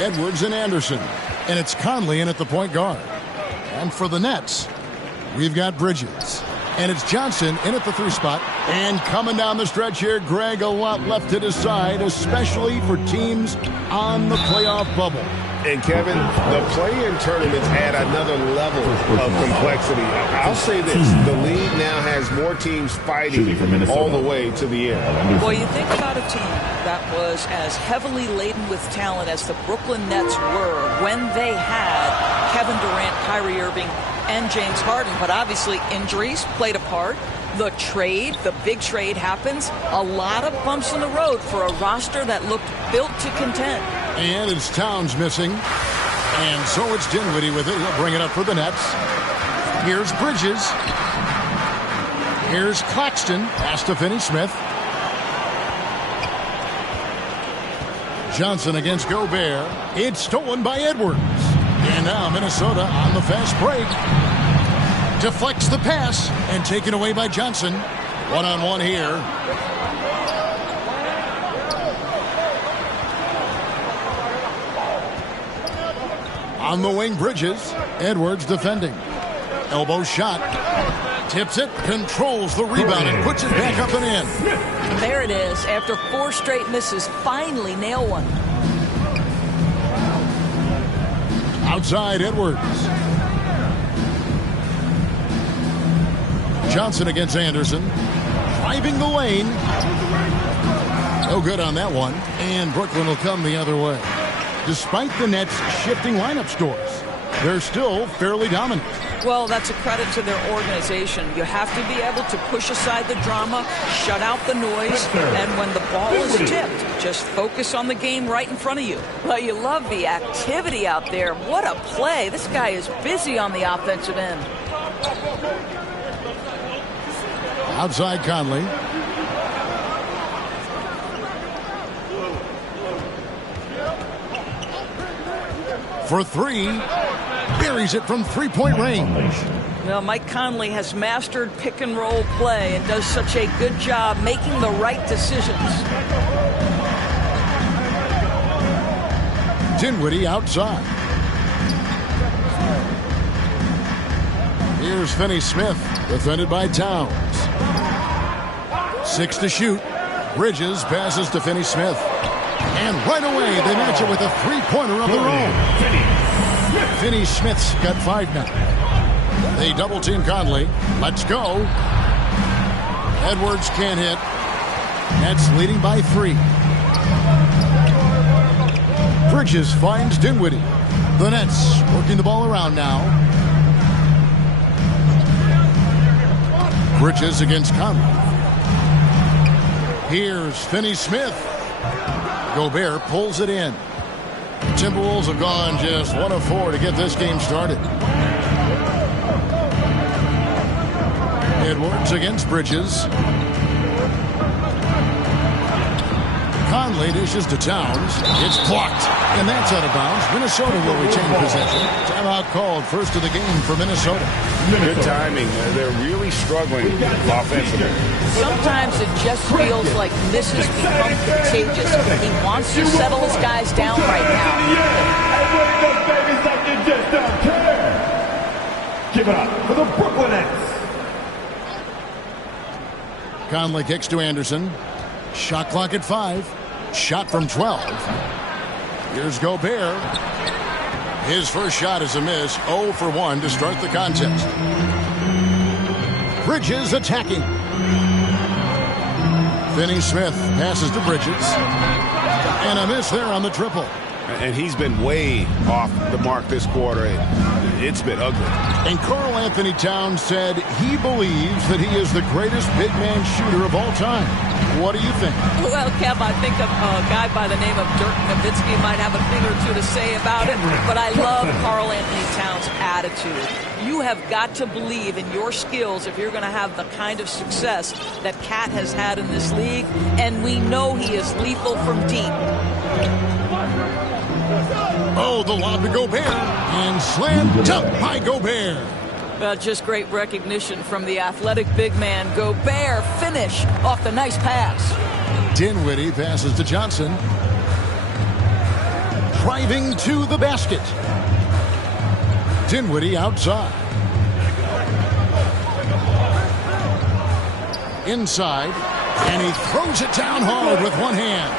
Edwards and Anderson. And it's Conley in at the point guard. And for the Nets, we've got Bridges. And it's Johnson in at the 3 spot. And coming down the stretch here, Greg, a lot left to decide, especially for teams on the playoff bubble. And, Kevin, the play-in tournaments add another level of complexity. I'll say this. The league now has more teams fighting all the way to the end. Well, you think about a team that was as heavily laden with talent as the Brooklyn Nets were when they had Kevin Durant, Kyrie Irving, and James Harden. But obviously injuries played a part. The big trade happens. A lot of bumps in the road for a roster that looked built to contend. And it's Towns missing. And so it's Dinwiddie with it. He'll bring it up for the Nets. Here's Bridges. Here's Claxton. Pass to Finney-Smith. Johnson against Gobert. It's stolen by Edwards. And now Minnesota on the fast break. Deflects the pass and taken away by Johnson. One-on-one here. On the wing, Bridges. Edwards defending. Elbow shot. Tips it, controls the rebound, and puts it back up and in. There it is. After 4 straight misses, finally nail one. Outside, Edwards. Johnson against Anderson. Driving the lane. No good on that one. And Brooklyn will come the other way. Despite the Nets' shifting lineup scores, they're still fairly dominant. Well, that's a credit to their organization. You have to be able to push aside the drama, shut out the noise, and when the ball is tipped, just focus on the game right in front of you. Well, you love the activity out there. What a play. This guy is busy on the offensive end. Outside Conley. For 3. Buries it from 3-point range. Well, Mike Conley has mastered pick and roll play and does such a good job making the right decisions. Dinwiddie outside. Here's Finney-Smith, defended by Towns. 6 to shoot. Bridges passes to Finney-Smith. And right away, they match it with a 3-pointer of their own. Finney-Smith's got 5 now. They double-team Conley. Let's go. Edwards can't hit. Nets leading by 3. Bridges finds Dinwiddie. The Nets working the ball around now. Bridges against Conley. Here's Finney-Smith. Gobert pulls it in. Timberwolves have gone just 1 of 4 to get this game started. Edwards against Bridges. Conley dishes to Towns. It's blocked, and that's out of bounds. Minnesota will retain possession. Timeout called, first of the game for Minnesota. Good timing. They're really struggling offensively. Sometimes it just feels like this has become contagious. He wants to settle his guys down right now. Give it up for the Brooklyn Nets. Conley kicks to Anderson. Shot clock at 5. Shot from 12. Here's Gobert. His first shot is a miss. 0 for 1 to start the contest. Bridges attacking. Finney-Smith passes to Bridges. And a miss there on the triple. And he's been way off the mark this quarter. It's been ugly. And Karl Anthony Towns said he believes that he is the greatest big man shooter of all time. What do you think? Well, Kev, I think a guy by the name of Dirk Nowitzki might have a thing or two to say about it, but I love Karl Anthony Towns' attitude. You have got to believe in your skills if you're going to have the kind of success that Cat has had in this league, and we know he is lethal from deep. Oh, the lob to Gobert, and slammed dunk by Gobert. Just great recognition from the athletic big man. Gobert finish off the nice pass. Dinwiddie passes to Johnson. driving to the basket. Dinwiddie outside. Inside, and he throws it down hard with one hand.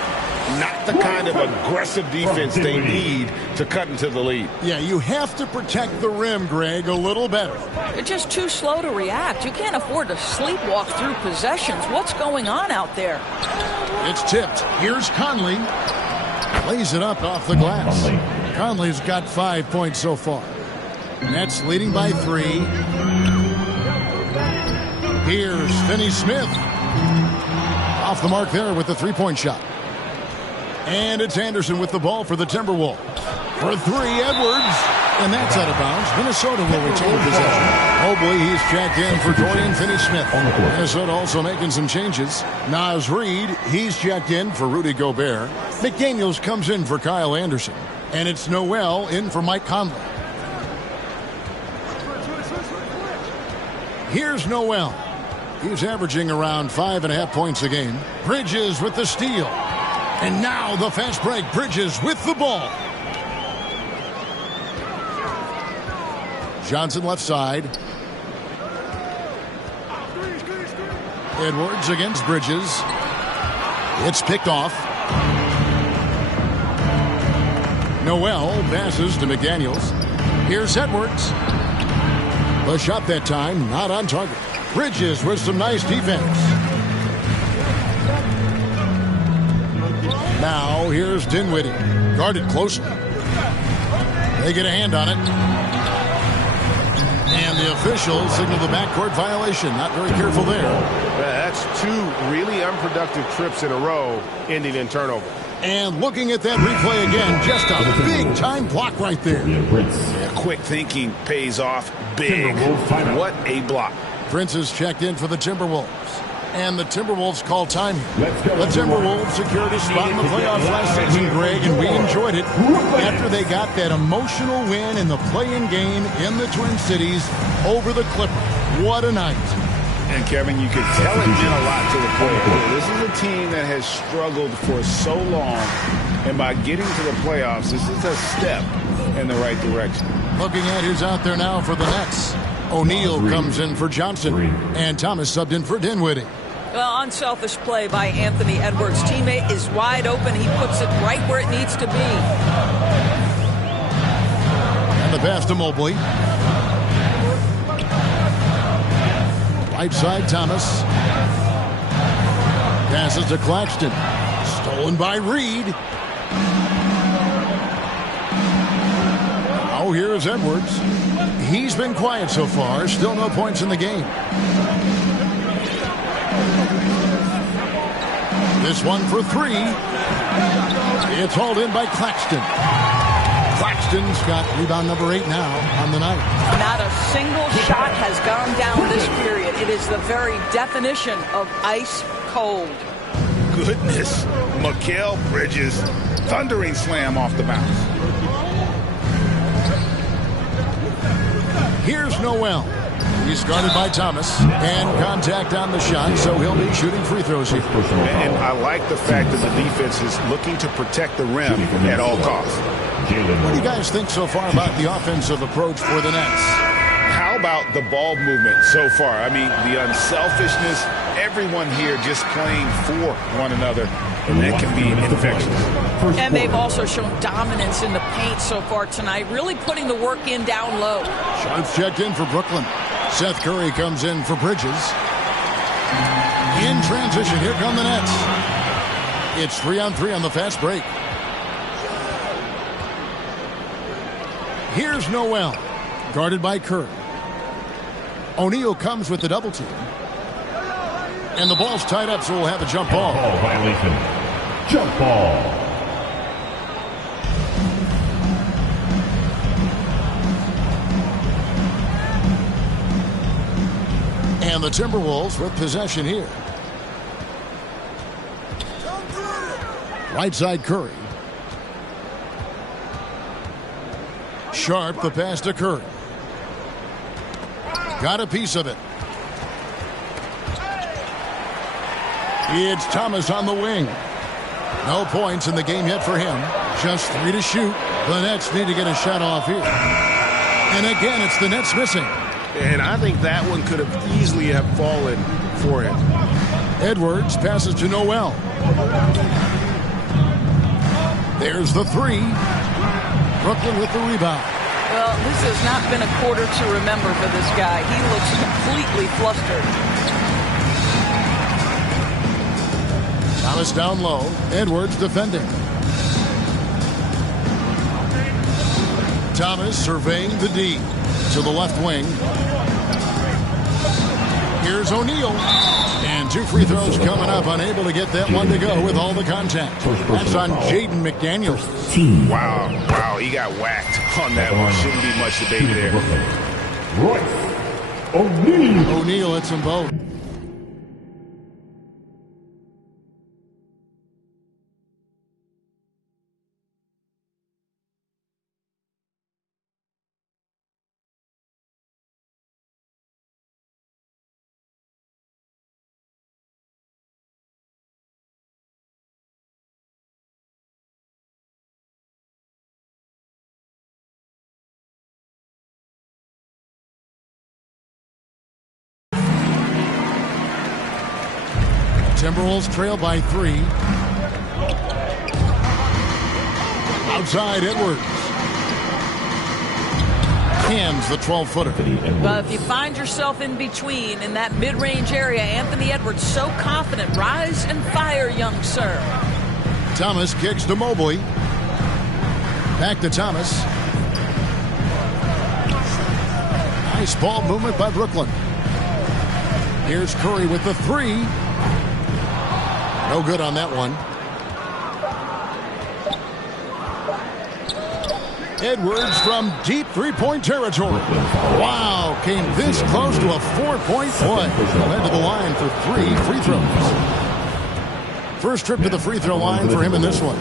Not the kind of aggressive defense they need to cut into the lead. Yeah, you have to protect the rim, Greg, a little better. You're just too slow to react. You can't afford to sleepwalk through possessions. What's going on out there? It's tipped. Here's Conley. Lays it up off the glass. Conley's got 5 points so far. Nets leading by 3. Here's Finney-Smith. Off the mark there with the three-point shot. And it's Anderson with the ball for the Timberwolves. For 3, Edwards. And that's out of bounds. Minnesota will retain possession. Mobley, he's checked in for Dorian Finney-Smith. Minnesota also making some changes. Naz Reid, he's checked in for Rudy Gobert. McDaniels comes in for Kyle Anderson. And it's Noel in for Mike Conley. Here's Noel. He's averaging around 5.5 points a game. Bridges with the steal. And now the fast break. Bridges with the ball. Johnson left side. Edwards against Bridges. It's picked off. Noel passes to McDaniels. Here's Edwards. The shot that time not on target. Bridges with some nice defense. Now here's Dinwiddie. Guarded closely. They get a hand on it. And the officials signal the backcourt violation. Not very careful there. That's 2 really unproductive trips in a row, ending in turnover. And looking at that replay again, just a big-time block right there. Quick thinking pays off big. What a block. Prince is checked in for the Timberwolves. And the Timberwolves call time here. The Timberwolves secured a spot in the playoffs last season, Greg, and we enjoyed it after they got that emotional win in the play-in game in the Twin Cities over the Clippers. What a night. And, Kevin, you could tell it meant a lot to the players. This is a team that has struggled for so long, and by getting to the playoffs, this is a step in the right direction. Looking at who's out there now for the Nets. O'Neal comes in for Johnson, and Thomas subbed in for Dinwiddie. Well, unselfish play by Anthony Edwards. Teammate is wide open. He puts it right where it needs to be. And the pass to Mobley. Right side, Thomas. Passes to Claxton. Stolen by Reed. Now here's Edwards. He's been quiet so far. Still no points in the game. This one for 3. It's hauled in by Claxton. Claxton's got rebound number 8 now on the night. Not a single shot has gone down this period. It is the very definition of ice cold. Goodness. Mikal Bridges, thundering slam off the bounce. Here's Noel. He's guarded by Thomas. And contact on the shot, so he'll be shooting free throws here. And I like the fact that the defense is looking to protect the rim at all costs. What do you guys think so far about the offensive approach for the Nets? How about the ball movement so far? I mean, the unselfishness, everyone here just playing for one another, and that can be infectious. And they've also shown dominance in the paint so far tonight, really putting the work in down low. Shots checked in for Brooklyn. Seth Curry comes in for Bridges. In transition, here come the Nets. It's 3-on-3 on the fast break. Here's Noel, guarded by Curry. O'Neal comes with the double team. And the ball's tied up, so we'll have a jump ball. Violation. Jump ball. And the Timberwolves with possession here. Right side Curry. Sharp, the pass to Curry. Got a piece of it. It's Thomas on the wing. No points in the game yet for him. Just 3 to shoot. The Nets need to get a shot off here. And again, it's the Nets missing. And I think that one could have easily have fallen for him. Edwards passes to Noel. There's the 3. Brooklyn with the rebound. Well, this has not been a quarter to remember for this guy. He looks completely flustered. Thomas down low. Edwards defending. Thomas surveying the D to the left wing. Here's O'Neal. And 2 free throws coming up. Unable to get that one to go with all the contact. That's on Jaden McDaniels. Wow, he got whacked on that one. Shouldn't be much debate there. Royce O'Neal. O'Neal hits them both. Timberwolves trail by 3. Outside Edwards. Cams the 12-footer. But if you find yourself in between in that mid-range area, Anthony Edwards so confident. Rise and fire, young sir. Thomas kicks to Mobley. Back to Thomas. Nice ball movement by Brooklyn. Here's Curry with the 3. No good on that one. Edwards from deep three-point territory. Wow, came this close to a 4-point play. Led to the line for 3 free throws. First trip to the free throw line for him in this one.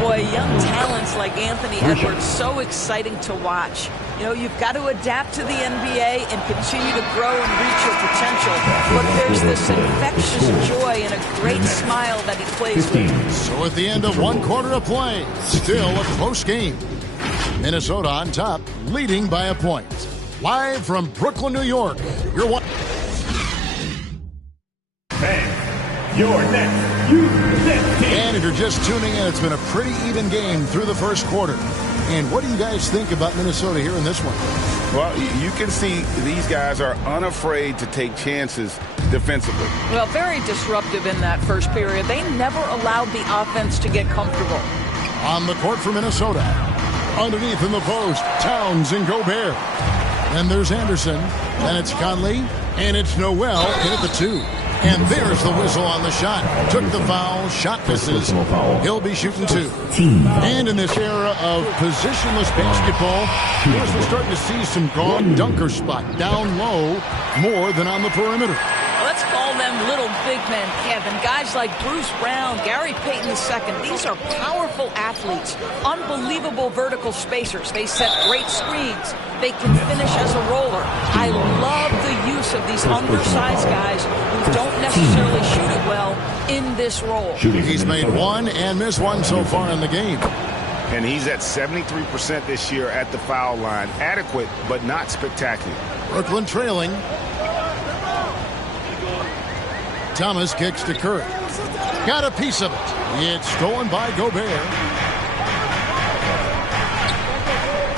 Boy, young talents like Anthony Edwards, so exciting to watch. You know, you've got to adapt to the NBA and continue to grow and reach your potential. But there's this infectious joy and a great smile that he plays with. So at the end of 1 quarter of play, still a close game. Minnesota on top, leading by a point. Live from Brooklyn, New York, you're watching. Your next U-15. And if you're just tuning in, it's been a pretty even game through the first quarter. And what do you guys think about Minnesota here in this one? Well, you can see these guys are unafraid to take chances defensively. Well, very disruptive in that first period. They never allowed the offense to get comfortable. On the court for Minnesota. Underneath in the post, Towns and Gobert. Then there's Anderson. Then it's Conley. And it's Noel in at the 2. And there's the whistle on the shot. Took the foul. Shot misses. He'll be shooting 2. And in this era of positionless basketball, we're starting to see some gone dunker spot down low more than on the perimeter. Let's call them little big men, Kevin. Guys like Bruce Brown, Gary Payton II. These are powerful athletes, unbelievable vertical spacers. They set great screens. They can finish as a roller. I love the use of these undersized guys who don't necessarily shoot it well in this role. He's made 1 and missed 1 so far in the game. And he's at 73% this year at the foul line. Adequate, but not spectacular. Brooklyn trailing. Thomas kicks to Curry. Got a piece of it. It's stolen by Gobert.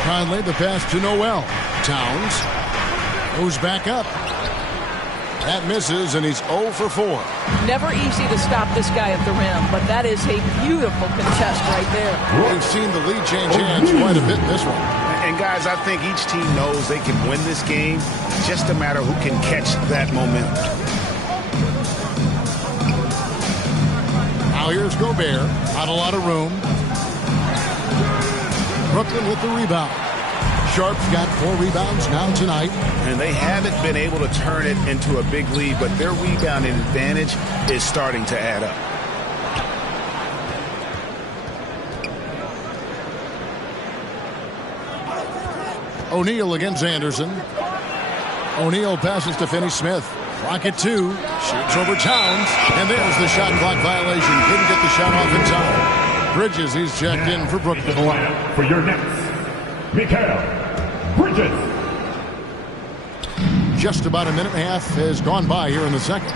Conley, the pass to Noel. Towns goes back up. That misses, and he's 0 for 4. Never easy to stop this guy at the rim, but that is a beautiful contest right there. We've seen the lead change hands quite a bit in this one. And guys, I think each team knows they can win this game. It's just a matter who can catch that momentum. Now here's Gobert. Not a lot of room. Brooklyn with the rebound. Sharp's got 4 rebounds now tonight. And they haven't been able to turn it into a big lead, but their rebounding advantage is starting to add up. O'Neal against Anderson. O'Neal passes to Finney-Smith. Clock at 2. Shoots over Towns. And there's the shot clock violation. Couldn't get the shot off in time. Bridges, he's checked in for Brooklyn. Into the lineup for your Nets, Mikal Bridges. Just about a minute and a half has gone by here in the second.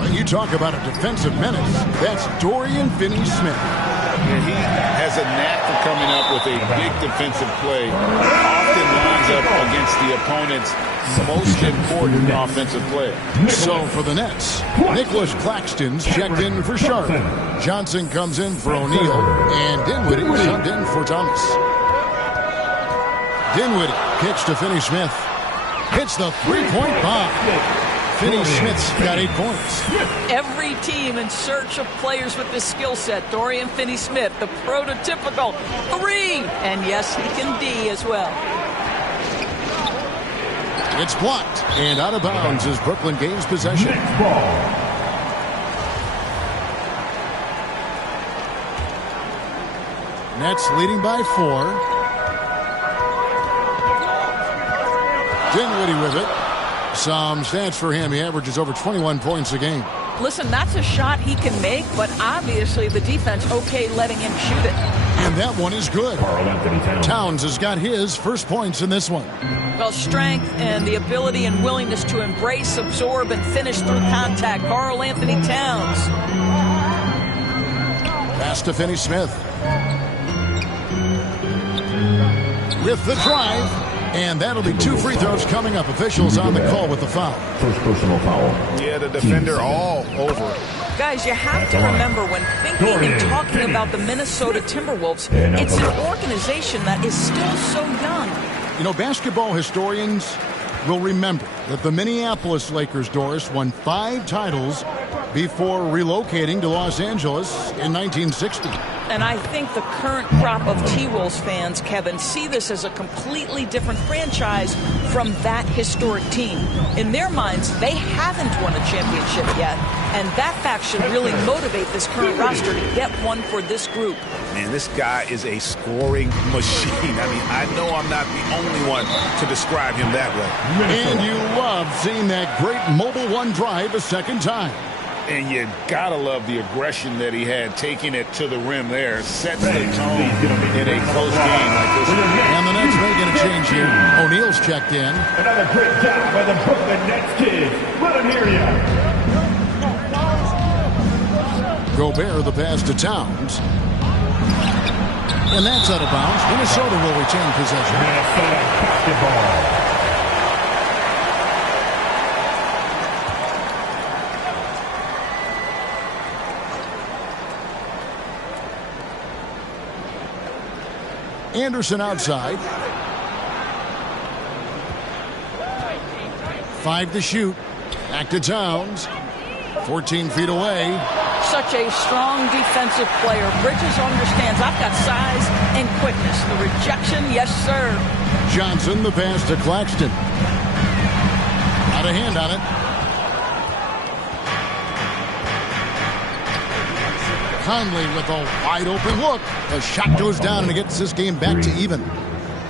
When you talk about a defensive menace, that's Dorian Finney-Smith. Yeah, he has a knack for coming up with a big defensive play. Often lines up against the opponent's most important offensive player. So for the Nets, Nicholas Claxton's checked in for Sharp. Johnson comes in for O'Neal, and Dinwiddie subbed in for Thomas. Dinwiddie kicks to Finney-Smith. Hits the three-point bomb. Finney-Smith's got 8 points. Every team in search of players with this skill set. Dorian Finney-Smith, the prototypical 3. And yes, he can D as well. It's blocked, and out of bounds as Brooklyn gains possession. Next ball. Nets leading by 4. Dinwiddie with it. Some stats for him. He averages over 21 points a game. Listen, that's a shot he can make, but obviously the defense okay letting him shoot it. And that one is good. Karl-Anthony Towns. Towns has got his first points in this one. Well, strength and the ability and willingness to embrace, absorb, and finish through contact. Karl-Anthony Towns. Pass to Finney-Smith. With the drive. And that'll be 2 free throws coming up. Officials on the call with the foul. First personal foul. Yeah, the defender all over. Guys, you have to remember when thinking and talking about the Minnesota Timberwolves, it's an organization that is still so young. You know, basketball historians will remember that the Minneapolis Lakers, Doris, won 5 titles before relocating to Los Angeles in 1960. And I think the current crop of T-Wolves fans, Kevin, see this as a completely different franchise from that historic team. In their minds, they haven't won a championship yet, and that fact should really motivate this current roster to get one for this group. Man, this guy is a scoring machine. I mean, I know I'm not the only one to describe him that way. And you love seeing that great mobile one drive a second time. And you gotta love the aggression that he had, taking it to the rim there. Sets the tone in a close game like this. And the Nets making a change here. O'Neal's checked in. Another great job by the Brooklyn Nets kids. Let them hear ya. Gobert, the pass to Towns. And that's out of bounds. Minnesota will retain possession. Minnesota basketball. Anderson outside. 5 to shoot. Back to Towns. 14 feet away. Such a strong defensive player. Bridges understands I've got size and quickness. The rejection, yes, sir. Johnson, the pass to Claxton. Out of hand on it. Conley with a wide open look. The shot goes down and it gets this game back to even.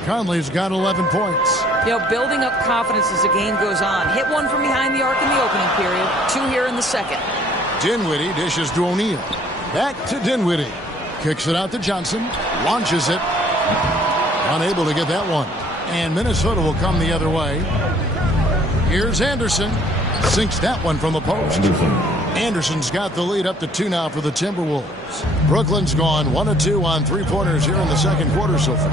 Conley's got 11 points. You know, building up confidence as the game goes on. Hit one from behind the arc in the opening period. 2 here in the second. Dinwiddie dishes to O'Neal. Back to Dinwiddie. Kicks it out to Johnson. Launches it. Unable to get that one. And Minnesota will come the other way. Here's Anderson. Sinks that one from the post. Anderson's got the lead up to 2 now for the Timberwolves. Brooklyn's gone 1 of 2 on 3-pointers here in the second quarter so far.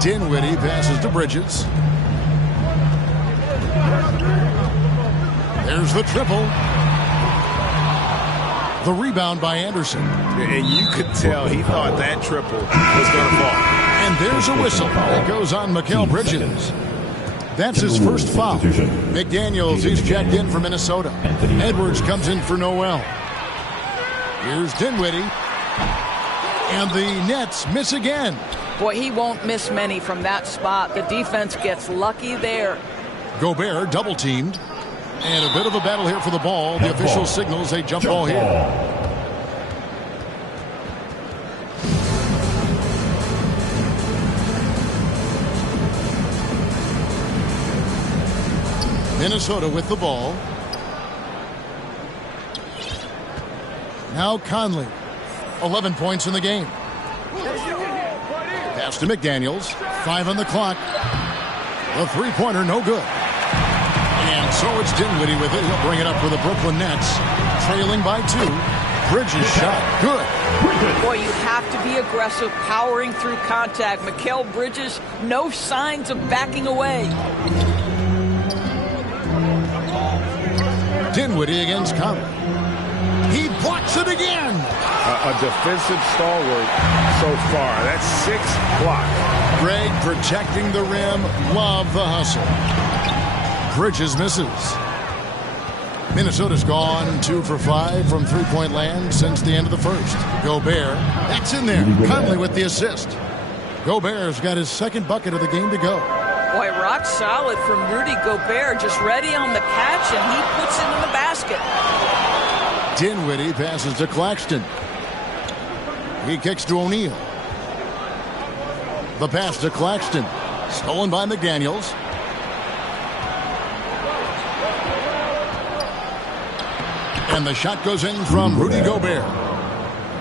Dinwiddie passes to Bridges. There's the triple. The rebound by Anderson. And you could tell he thought that triple was going to fall. And there's a whistle. That goes on Mikal Bridges. That's his first foul. McDaniels, he's checked in for Minnesota. Edwards comes in for Noel. Here's Dinwiddie. And the Nets miss again. Boy, he won't miss many from that spot. The defense gets lucky there. Gobert double-teamed. And a bit of a battle here for the ball. The official signals a jump ball here. Minnesota with the ball. Now Conley 11 points in the game. Pass to McDaniels. 5 on the clock. The three-pointer, no good. And so it's Dinwiddie with it. He'll bring it up for the Brooklyn Nets. Trailing by 2. Bridges shot. Good. Boy, you have to be aggressive, powering through contact. Mikal Bridges, no signs of backing away. Dinwiddie against Conley. He blocks it again. A defensive stalwart so far. That's 6 blocks. Greg protecting the rim. Love the hustle. Bridges misses. Minnesota's gone 2 for 5 from three-point land since the end of the first. Gobert, that's in there. Conley with the assist. Gobert's got his second bucket of the game to go. Boy, rock solid from Rudy Gobert, just ready on the catch, and he puts it in the basket. Dinwiddie passes to Claxton. He kicks to O'Neal. The pass to Claxton. Stolen by McDaniels. And the shot goes in from Rudy Gobert.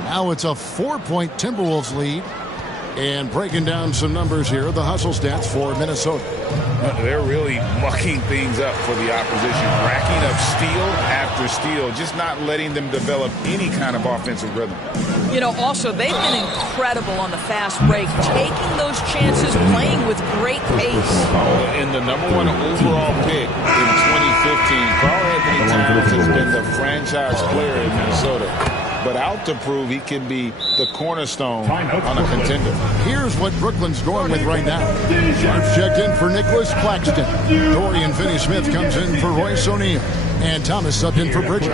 Now it's a 4-point Timberwolves lead. And breaking down some numbers here, the hustle stats for Minnesota. They're really mucking things up for the opposition, racking up steal after steal, just not letting them develop any kind of offensive rhythm. You know, also, they've been incredible on the fast break, taking those chances, playing with great pace. In the #1 overall pick in 2015, Karl-Anthony Towns has been the franchise player in Minnesota. But out to prove he can be the cornerstone on a contender. Here's what Brooklyn's going with right now. Sharps checked in for Nicholas Claxton. Dorian Finney-Smith comes in for Royce O'Neal. And Thomas subbed in for Bridges.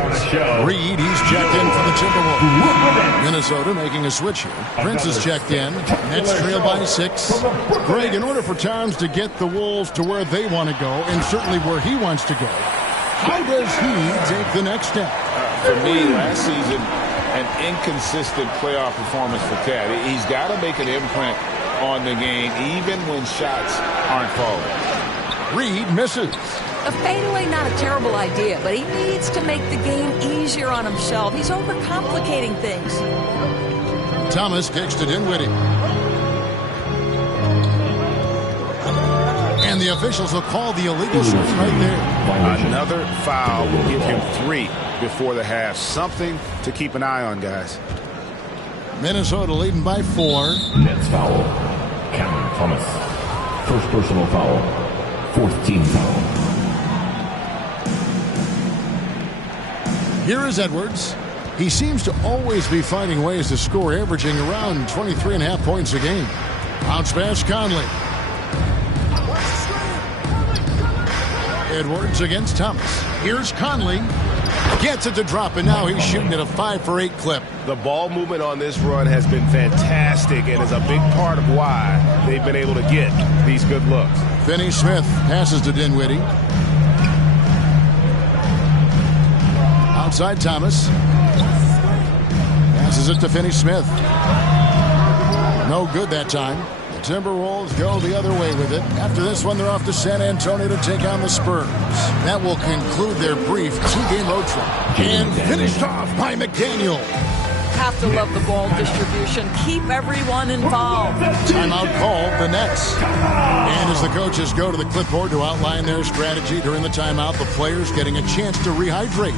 Reed, he's checked in for the Timberwolves. Minnesota making a switch here. Prince is checked in. Nets trail by 6. Greg, in order for Towns to get the Wolves to where they want to go, and certainly where he wants to go, how does he take the next step? For me, last season, an inconsistent playoff performance for Cat. He's got to make an imprint on the game, even when shots aren't falling. Reed misses. A fadeaway, not a terrible idea, but he needs to make the game easier on himself. He's overcomplicating things. Thomas kicks to Dinwiddie. And the officials will call the illegal shot right there. Another foul will give him 3 before the half. Something to keep an eye on, guys. Minnesota leading by 4. Nets foul. Cameron Thomas. First personal foul. 4th team foul. Here is Edwards. He seems to always be finding ways to score, averaging around 23.5 points a game. Bounce pass Conley. Edwards against Thomas. Here's Conley. Gets it to drop, and now he's shooting at a 5 for 8 clip. The ball movement on this run has been fantastic and is a big part of why they've been able to get these good looks. Finney-Smith passes to Dinwiddie. Outside Thomas. Passes it to Finney-Smith. No good that time. The Timberwolves go the other way with it. After this one, they're off to San Antonio to take on the Spurs. That will conclude their brief 2-game road trip. And finished off by McDaniel. Have to love the ball distribution. Keep everyone involved. Timeout called, the Nets. And as the coaches go to the clipboard to outline their strategy during the timeout, the players getting a chance to rehydrate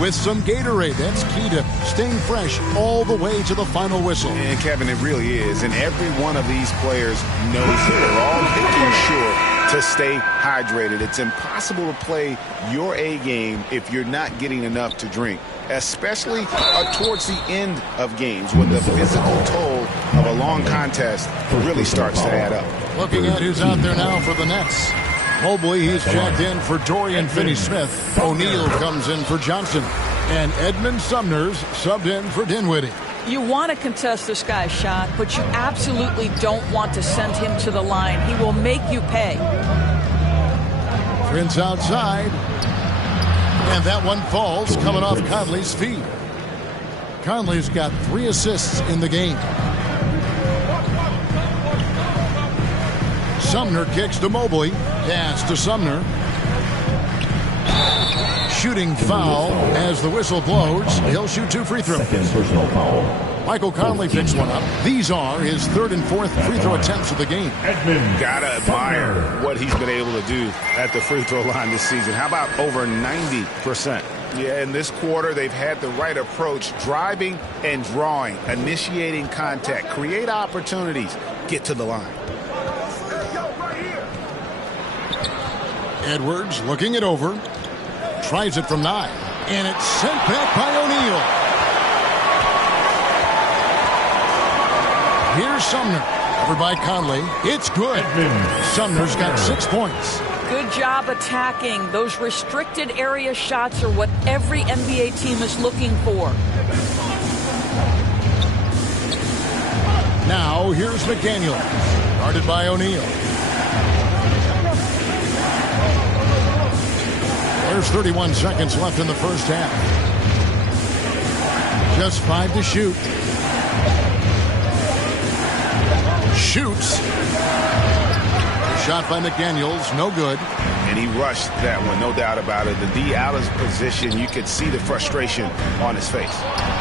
with some Gatorade. That's key to staying fresh all the way to the final whistle. And Kevin, it really is. And every one of these players knows that they're all making sure to stay hydrated. It's impossible to play your A game if you're not getting enough to drink, especially towards the end of games when the physical toll of a long contest really starts to add up. Looking at who's out there now for the Nets. Mobley, he's checked in for Dorian Finney-Smith. O'Neal comes in for Johnson. And Edmund Sumner's subbed in for Dinwiddie. You want to contest this guy's shot, but you absolutely don't want to send him to the line. He will make you pay. Prince outside. And that one falls, coming off Conley's feet. Conley's got 3 assists in the game. Sumner kicks to Mobley. Pass to Sumner. shooting foul as the whistle blows. He'll shoot 2 free throws. Second personal foul. Michael Conley picks one up. These are his 3rd and 4th free throw attempts of the game. Gotta admire what he's been able to do at the free throw line this season. How about over 90%? Yeah, in this quarter, they've had the right approach, driving and drawing, initiating contact, create opportunities, get to the line. Edwards looking it over. Tries it from 9. And it's sent back by O'Neal. Here's Sumner. Covered by Conley. It's good. Sumner's got 6 points. Good job attacking. Those restricted area shots are what every NBA team is looking for. Now, here's McDaniel. Guarded by O'Neal. There's 31 seconds left in the first half. Just 5 to shoot. Shoots. Shot by McDaniels, no good. And he rushed that one, no doubt about it. The D out of position, you could see the frustration on his face.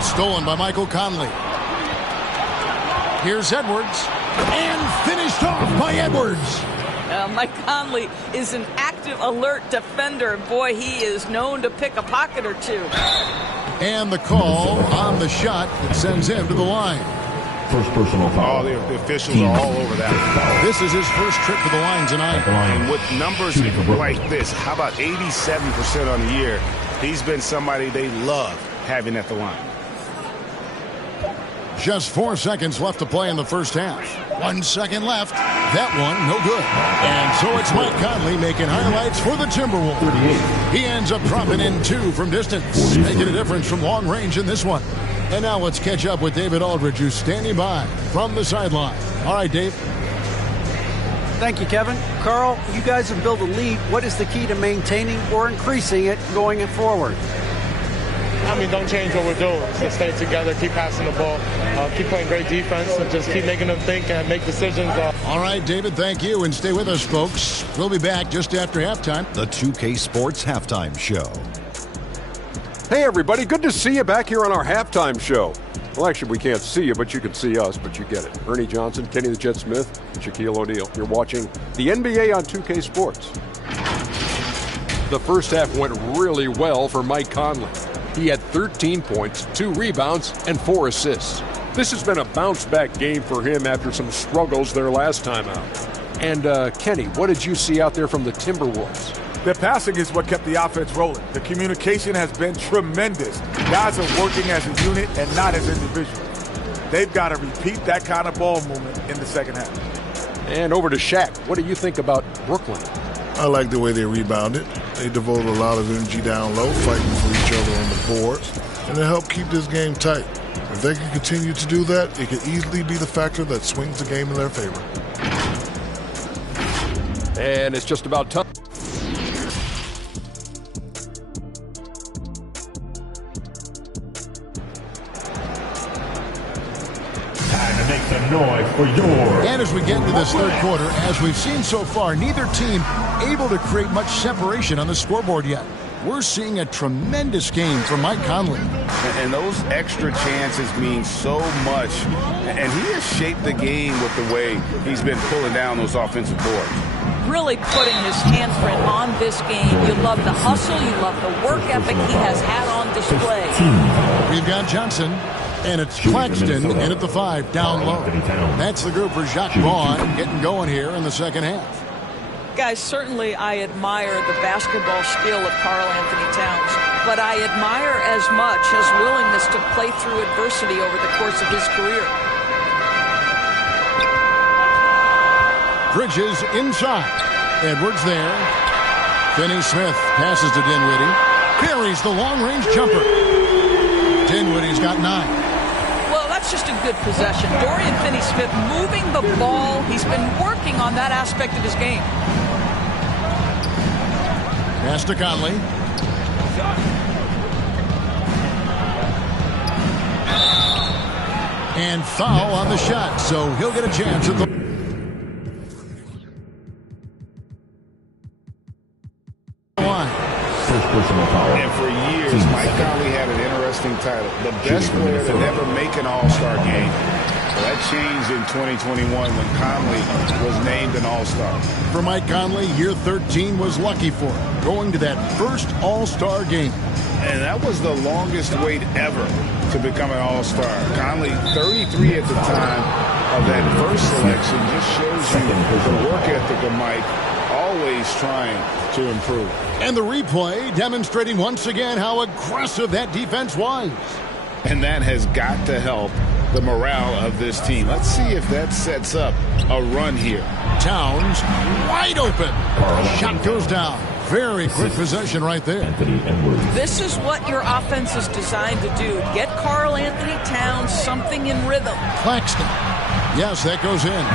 Stolen by Michael Conley. Here's Edwards. And finished off by Edwards. Mike Conley is an active, alert defender. Boy, he is known to pick a pocket or two. And the call on the shot that sends him to the line. First personal foul. Oh, the officials are all over that. This is his first trip to the line tonight. And with numbers like this, how about 87% on the year? He's been somebody they love having at the line. Just 4 seconds left to play in the first half. 1 second left. That one, no good. And so it's Mike Conley making highlights for the Timberwolves. He ends up dropping in 2 from distance, making a difference from long range in this one. And now let's catch up with David Aldridge, who's standing by from the sideline. All right, Dave. Thank you, Kevin. Carl, you guys have built a lead. What is the key to maintaining or increasing it going forward? I mean, don't change what we're doing. Just stay together, keep passing the ball, keep playing great defense, and just keep making them think and make decisions. All right, David, thank you. And stay with us, folks. We'll be back just after halftime. The 2K Sports Halftime Show. Hey, everybody. Good to see you back here on our halftime show. Well, actually, we can't see you, but you can see us, but you get it. Ernie Johnson, Kenny the Jet Smith, and Shaquille O'Neal. You're watching the NBA on 2K Sports. The first half went really well for Mike Conley. He had 13 points, 2 rebounds, and 4 assists. This has been a bounce-back game for him after some struggles their last time out. And, Kenny, what did you see out there from the Timberwolves? Their passing is what kept the offense rolling. The communication has been tremendous. Guys are working as a unit and not as individuals. They've got to repeat that kind of ball movement in the second half. And over to Shaq. What do you think about Brooklyn? I like the way they rebounded. They devoted a lot of energy down low, fighting for each other on the boards, and it helped keep this game tight. If they can continue to do that, it could easily be the factor that swings the game in their favor. And it's just about time. Noise for yours. And as we get into this third quarter, as we've seen so far, neither team able to create much separation on the scoreboard yet. We're seeing a tremendous game from Mike Conley. And those extra chances mean so much. And he has shaped the game with the way he's been pulling down those offensive boards. Really putting his handprint on this game. You love the hustle. You love the work ethic he has had on display. We've got Johnson. And it's Claxton in at the 5, down low. That's the group for Jacques Vaughn getting going here in the second half. Guys, certainly I admire the basketball skill of Karl Anthony Towns, but I admire as much his willingness to play through adversity over the course of his career. Bridges inside. Edwards there. Finney-Smith passes to Dinwiddie. Carries the long-range jumper. Dinwiddie's got 9. That's just a good possession. Dorian Finney-Smith moving the ball. He's been working on that aspect of his game. Pass to Conley. And foul on the shot, so he'll get a chance at the line. First personal foul. And title. The best player to ever make an All-Star game. Well, that changed in 2021 when Conley was named an All-Star. For Mike Conley, year 13 was lucky for him, going to that first All-Star game. And that was the longest wait ever to become an All-Star. Conley, 33 at the time of that first selection, just shows you the work ethic of Mike, always trying to improve. And the replay demonstrating once again how aggressive that defense was. And that has got to help the morale of this team. Let's see if that sets up a run here. Towns wide open. Shot goes down. Very quick possession right there. This is what your offense is designed to do. Get Karl Anthony Towns something in rhythm. Claxton. Yes, that goes in.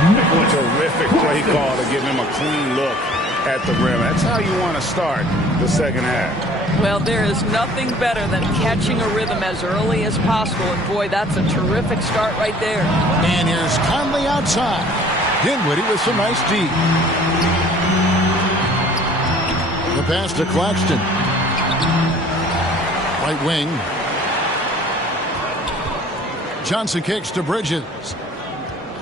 Terrific play call to give him a clean look at the rim. That's how you want to start the second half. Well, there is nothing better than catching a rhythm as early as possible. And, boy, that's a terrific start right there. And here's Conley outside. Dinwiddie with some nice D. The pass to Claxton. Right wing. Johnson kicks to Bridges.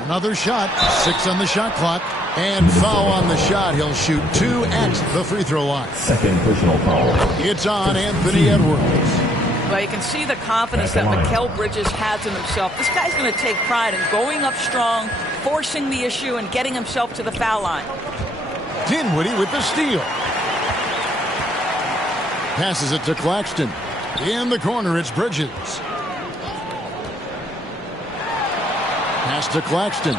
Another shot. 6 on the shot clock. And foul on the shot. He'll shoot 2 at the free throw line. Second personal foul. It's on Anthony Edwards. Well, you can see the confidence that Mikal Bridges has in himself. This guy's going to take pride in going up strong, forcing the issue, and getting himself to the foul line. Dinwiddie with the steal. Passes it to Claxton. In the corner, it's Bridges. Pass to Claxton.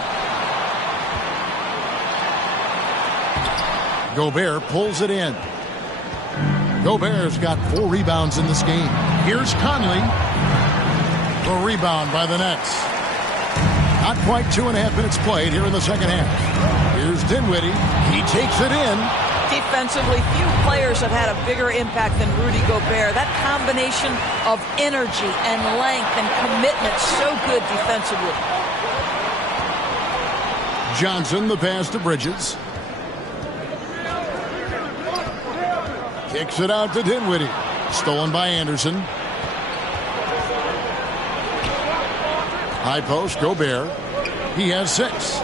Gobert pulls it in. Gobert's got 4 rebounds in this game. Here's Conley. The rebound by the Nets. Not quite 2.5 minutes played here in the second half. Here's Dinwiddie. He takes it in. Defensively, few players have had a bigger impact than Rudy Gobert. That combination of energy and length and commitment, so good defensively. Johnson, the pass to Bridges. Kicks it out to Dinwiddie. Stolen by Anderson. High post, Gobert. He has 6.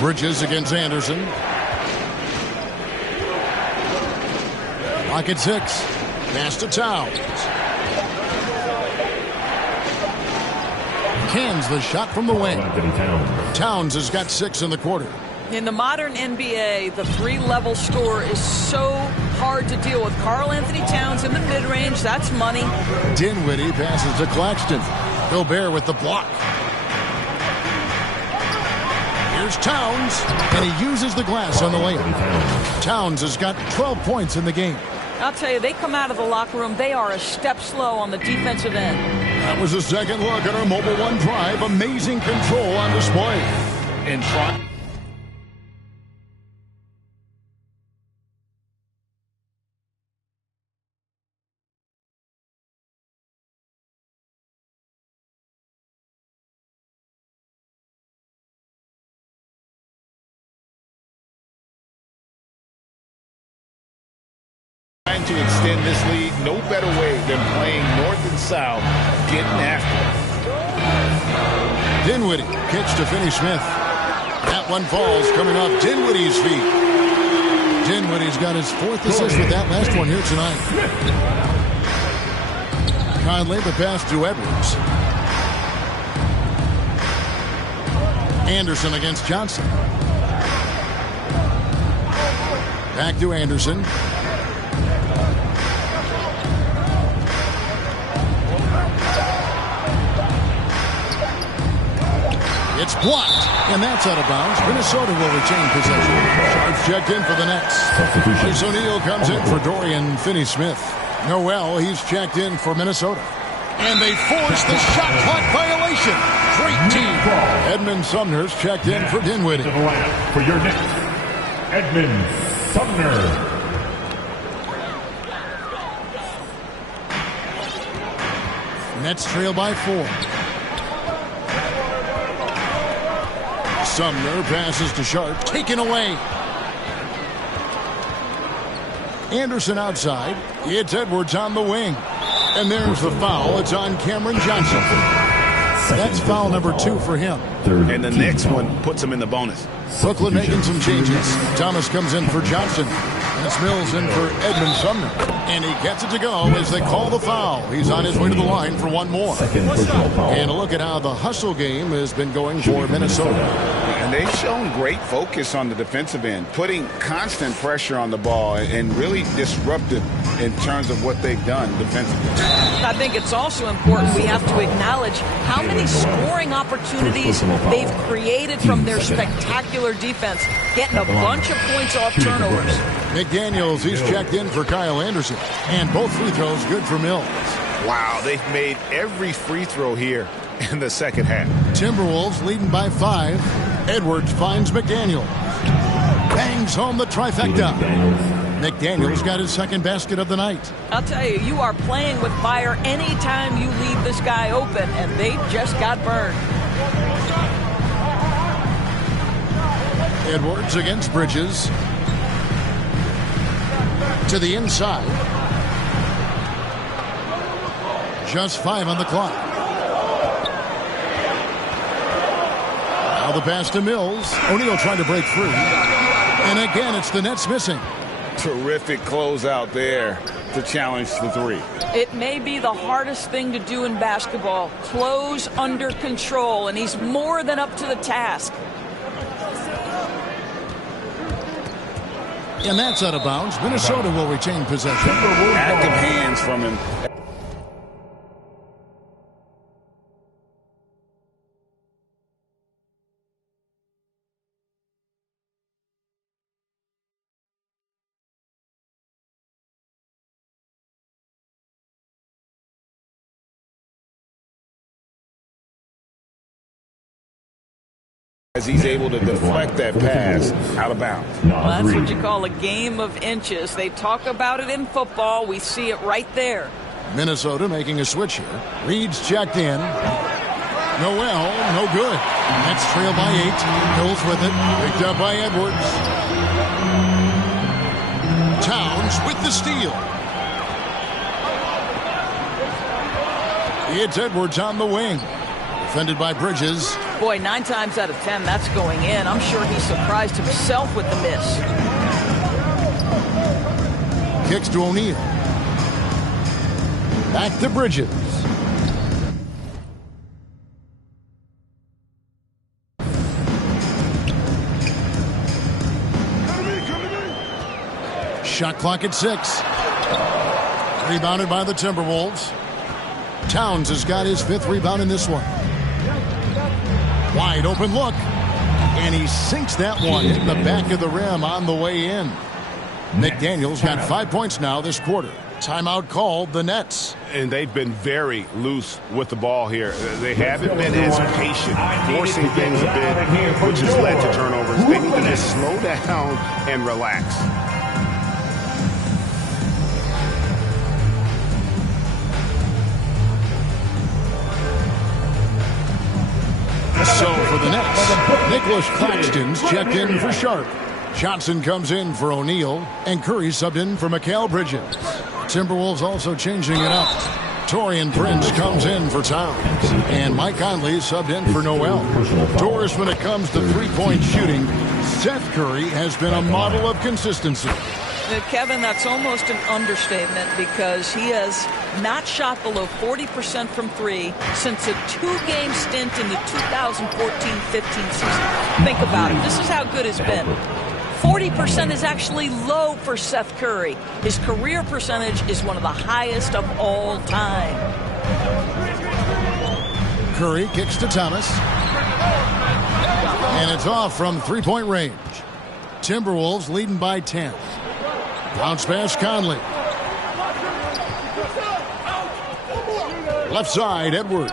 Bridges against Anderson. Lock at 6. Pass to Towns. Cans the shot from the wing. Towns has got 6 in the quarter. In the modern NBA, the 3-level score is so hard to deal with. Karl Anthony Towns in the mid-range, that's money. Dinwiddie passes to Claxton. Gobert with the block. Here's Towns, and he uses the glass on the layup. Towns has got 12 points in the game. I'll tell you, they come out of the locker room, they are a step slow on the defensive end. That was a second look at our Mobile One drive. Amazing control on display. In front. To extend this lead, no better way than playing north and south, getting after it. Dinwiddie kicks to Finney Smith. That one falls coming off Dinwiddie's feet. Dinwiddie's got his 4th assist with that last one here tonight. Conley the pass to Edwards. Anderson against Johnson. Back to Anderson. It's blocked, and that's out of bounds. Minnesota will retain possession. Sharps checked in for the Nets. Chris O'Neal comes in for Dorian Finney-Smith. Noel, he's checked in for Minnesota. And they force the shot clock violation. Great team. Edmund Sumner's checked in for Dinwiddie. To the lineup for your Knicks, Edmund Sumner. Nets trail by 4. Sumner passes to Sharp, taken away. Anderson outside. It's Edwards on the wing. And there's the foul. It's on Cameron Johnson. That's foul number 2 for him. And the next one puts him in the bonus. Brooklyn making some changes. Thomas comes in for Johnson. That's Mills in for Edmund Sumner. And he gets it to go as they call the foul. He's on his way to the line for one more. And a look at how the hustle game has been going for Minnesota. And they've shown great focus on the defensive end, putting constant pressure on the ball and really disruptive in terms of what they've done defensively. I think it's also important we have to acknowledge how many scoring opportunities they've created from their spectacular defense, getting a bunch of points off turnovers. McDaniels, he's checked in for Kyle Anderson. And both free throws good for Mills. Wow, they've made every free throw here in the second half. Timberwolves leading by 5. Edwards finds McDaniels. Bangs home the trifecta. McDaniels got his second basket of the night. I'll tell you, you are playing with fire anytime you leave this guy open, and they just got burned. Edwards against Bridges. To the inside. Just 5 on the clock. Now the pass to Mills. O'Neal trying to break free. And again, it's the Nets missing. Terrific closeout there to challenge the 3. It may be the hardest thing to do in basketball. Close under control, and he's more than up to the task. And that's out of bounds. Minnesota will retain possession. Active hands from him. As he's able to deflect that pass out of bounds. Well, that's what you call a game of inches. They talk about it in football. We see it right there. Minnesota making a switch here. Reed's checked in. Noel, no good. That's trailed by 8. Mills with it. Picked up by Edwards. Towns with the steal. It's Edwards on the wing. Defended by Bridges. Boy, 9 times out of 10, that's going in. I'm sure he surprised himself with the miss. Kicks to O'Neal. Back to Bridges. Shot clock at 6. Rebounded by the Timberwolves. Towns has got his 5th rebound in this one. Wide open look. And he sinks that one in the back of the rim on the way in. McDaniels got 5 points now this quarter. Timeout called the Nets. And they've been very loose with the ball here. They haven't been as patient, forcing things a bit, which has led to turnovers. They need to just slow down and relax. So for the Nets, Nicholas Claxton's checked in for Sharp. Johnson comes in for O'Neal, and Curry subbed in for Mikal Bridges. Timberwolves also changing it up. Taurean Prince comes in for Towns, and Mike Conley subbed in for Noel. Doris, when it comes to three-point shooting, Seth Curry has been a model of consistency. Kevin, that's almost an understatement because he has not shot below 40% from 3 since a 2-game stint in the 2014-15 season. Think about it. This is how good it's been. 40% is actually low for Seth Curry. His career percentage is one of the highest of all time. Curry kicks to Thomas. And it's off from three-point range. Timberwolves leading by 10. Bounce pass Conley. Left side, Edwards.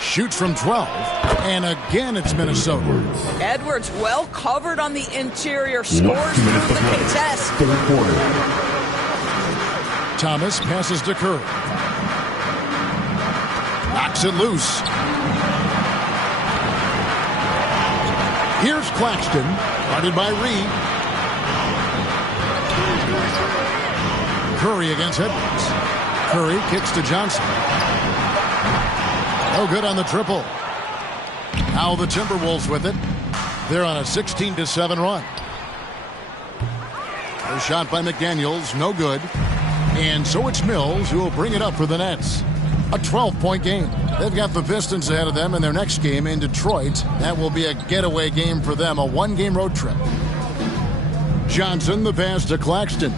Shoots from 12. And again, it's Minnesota. Edwards well covered on the interior. Scores through the contest. Thomas passes to Curry. Knocks it loose. Here's Claxton, guarded by Reed. Curry against Edwards. Curry kicks to Johnson. No good on the triple. Now the Timberwolves with it. They're on a 16-7 run. A shot by McDaniels, no good. And so it's Mills who will bring it up for the Nets. A 12-point game. They've got the Pistons ahead of them in their next game in Detroit. That will be a getaway game for them, a one-game road trip. Johnson, the pass to Claxton.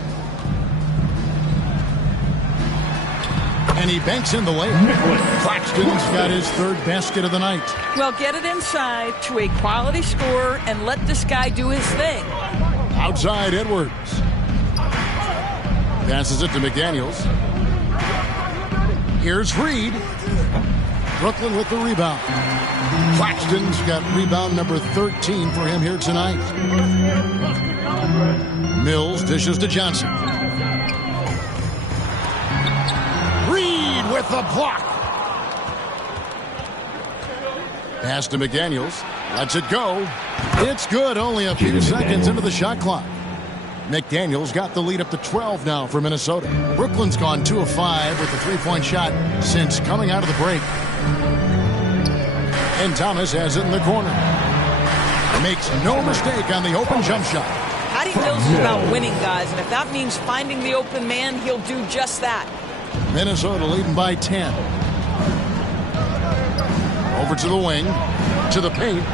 And he banks in the layup. Claxton's got his third basket of the night. Well, get it inside to a quality scorer and let this guy do his thing. Outside, Edwards. Passes it to McDaniels. Here's Reed. Brooklyn with the rebound. Claxton's got rebound number 13 for him here tonight. Mills dishes to Johnson. Reed with the block. Pass to McDaniels. Lets it go. It's good. Only a few seconds into the shot clock. McDaniels got the lead up to 12 now for Minnesota. Brooklyn's gone 2 of 5 with a three-point shot since coming out of the break. And Thomas has it in the corner. Makes no mistake on the open jump shot. Patty Mills is about winning, guys, and if that means finding the open man, he'll do just that. Minnesota leading by 10. Over to the wing, to the paint.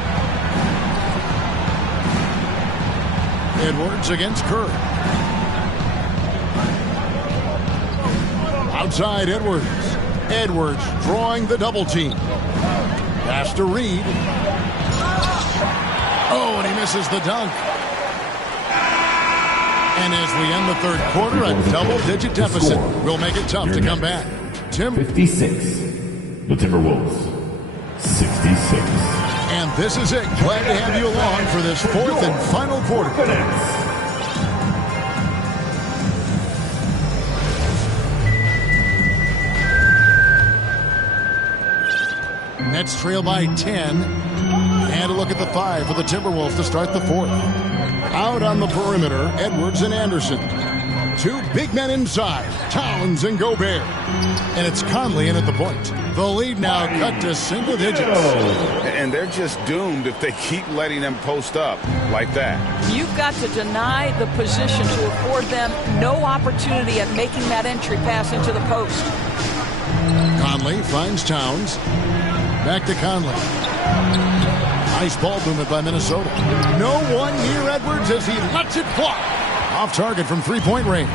Edwards against Curry. Outside Edwards. Edwards drawing the double team. Pass to Reed. Oh, and he misses the dunk. And as we end the third quarter, a double-digit deficit will make it tough to come back. Tim? 56. The Timberwolves. 66. And this is it. Glad to have you along for this fourth and final quarter. Nets trail by 10. And a look at the 5 for the Timberwolves to start the fourth. Out on the perimeter, Edwards and Anderson. 2 big men inside, Towns and Gobert. And it's Conley in at the point. The lead now cut to single digits. And they're just doomed if they keep letting them post up like that. You've got to deny the position to afford them no opportunity at making that entry pass into the post. Conley finds Towns. Back to Conley. Nice ball movement by Minnesota. No one near Edwards as he lets it fly. Off target from three-point range.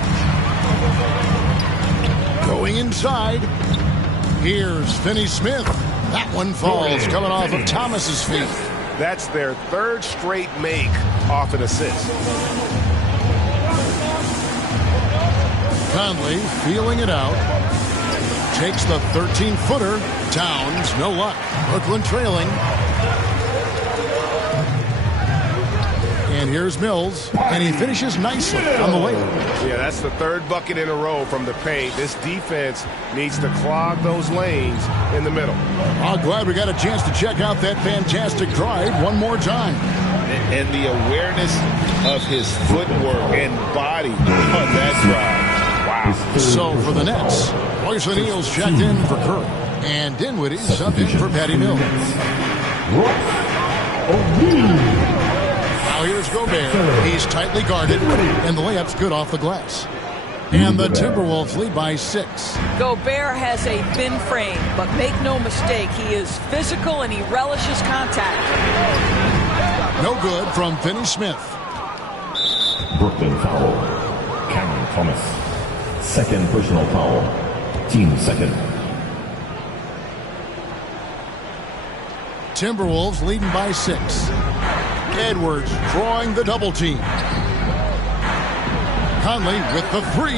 Going inside. Here's Finney-Smith. That one falls coming off of Thomas's feet. That's their third straight make off an assist. Conley feeling it out. Takes the 13-footer. Towns, no luck. Brooklyn trailing. And here's Mills, and he finishes nicely on the layup. Yeah, that's the third bucket in a row from the paint. This defense needs to clog those lanes in the middle. I'm glad we got a chance to check out that fantastic drive one more time. And the awareness of his footwork and body on that drive. Wow. So for the Nets, Royce O'Neal's checked in for Curry. And Dinwiddie subbed in for Patty Mills. Now here's Gobert. He's tightly guarded, and the layup's good off the glass. And the Timberwolves lead by 6. Gobert has a thin frame, but make no mistake, he is physical and he relishes contact. No good from Finney-Smith. Brooklyn foul. Cameron Thomas. Second personal foul. Team second. Timberwolves leading by 6. Edwards drawing the double team. Conley with the 3.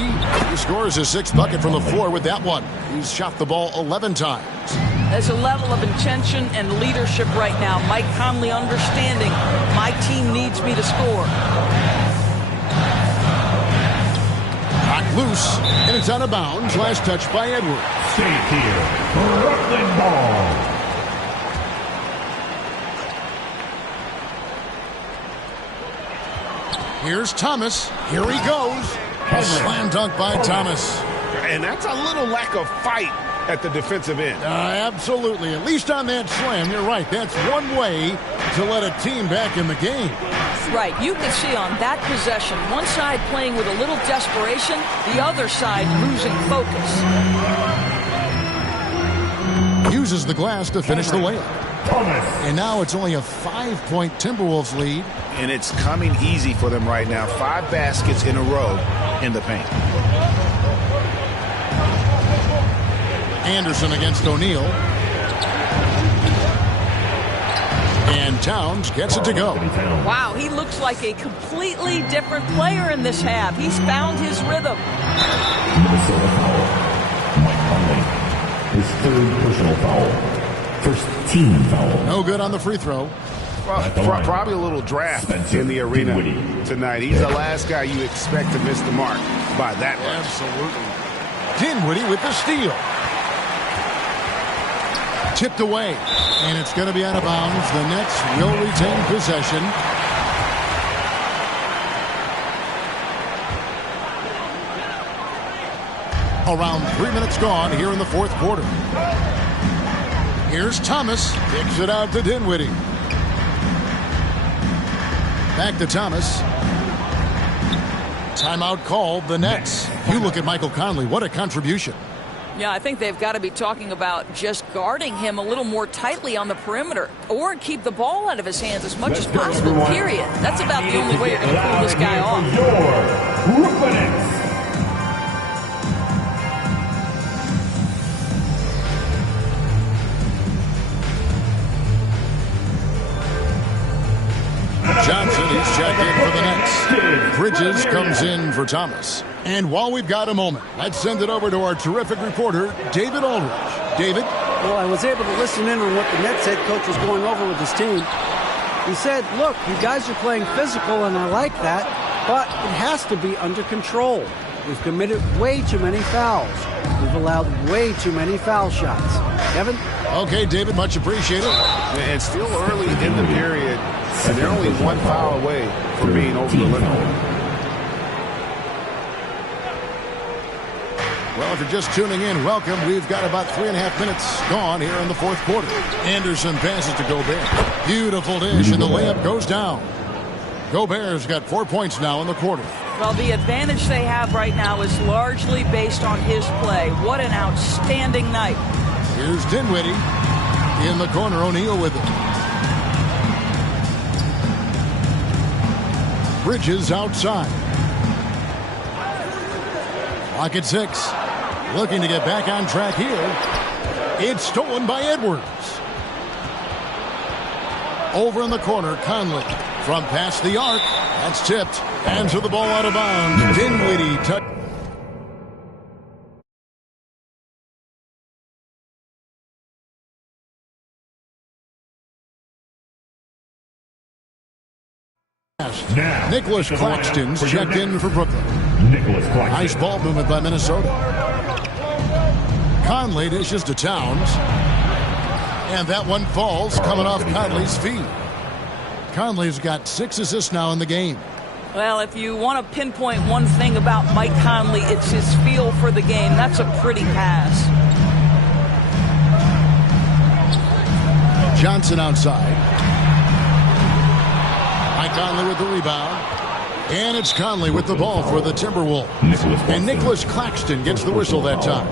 He scores his 6th bucket from the floor with that one. He's shot the ball 11 times. There's a level of intention and leadership right now. Mike Conley understanding my team needs me to score. Knocked loose, and it's out of bounds. Last touch by Edwards. Stay here. Brooklyn ball. Here's Thomas. Here he goes. A slam dunk by Thomas. And that's a little lack of fight at the defensive end. Absolutely. At least on that slam, you're right. That's one way to let a team back in the game. Right. You can see on that possession, one side playing with a little desperation, the other side losing focus. Uses the glass to finish the layup. And now it's only a 5-point Timberwolves lead. And it's coming easy for them right now. 5 baskets in a row in the paint. Anderson against O'Neal. And Towns gets it to go. Wow, he looks like a completely different player in this half. He's found his rhythm. Minnesota foul. Mike Conley. His 3rd personal foul. First team foul. No good on the free throw. Probably a little draft in the arena tonight. He's the last guy you expect to miss the mark by that much. Absolutely. Dinwiddie with the steal. Tipped away. And it's going to be out of bounds. The Nets will retain possession. Around 3 minutes gone here in the 4th quarter. Here's Thomas. Kicks it out to Dinwiddie. Back to Thomas. Timeout called, the Nets. You look at Michael Conley. What a contribution. Yeah, I think they've got to be talking about just guarding him a little more tightly on the perimeter or keep the ball out of his hands as much as possible, period. That's about the only way you're going to pull this guy off. Johnson is checked in for the Nets. Bridges comes in for Thomas. And while we've got a moment, let's send it over to our terrific reporter, David Aldridge. David? Well, I was able to listen in on what the Nets head coach was going over with his team. He said, look, you guys are playing physical, and I like that, but it has to be under control. We've committed way too many fouls. We've allowed way too many foul shots. Kevin? Okay, David, much appreciated. And still early in the period, and they're only 1 foul away from being over the limit. Well, if you're just tuning in, welcome. We've got about 3.5 minutes gone here in the 4th quarter. Anderson passes to Gobert. Beautiful dish, and the layup goes down. Gobert's got 4 points now in the quarter. Well, the advantage they have right now is largely based on his play. What an outstanding night. Here's Dinwiddie in the corner. O'Neal with it. Bridges outside. Clock at 6. Looking to get back on track here. It's stolen by Edwards. Over in the corner, Conley from past the arc. That's tipped. And to the ball out of bounds. Dinwiddie touch. Now, Nicholas Claxton's checked in for Brooklyn. Nicholas Claxton. Nice ball movement by Minnesota. Conley dishes to Towns. And that one falls coming off Conley's feet. Conley's got 6 assists now in the game. Well, if you want to pinpoint one thing about Mike Conley, it's his feel for the game. That's a pretty pass. Johnson outside. Mike Conley with the rebound. And it's Conley with the ball for the Timberwolves. And Nicholas Claxton gets the whistle that time.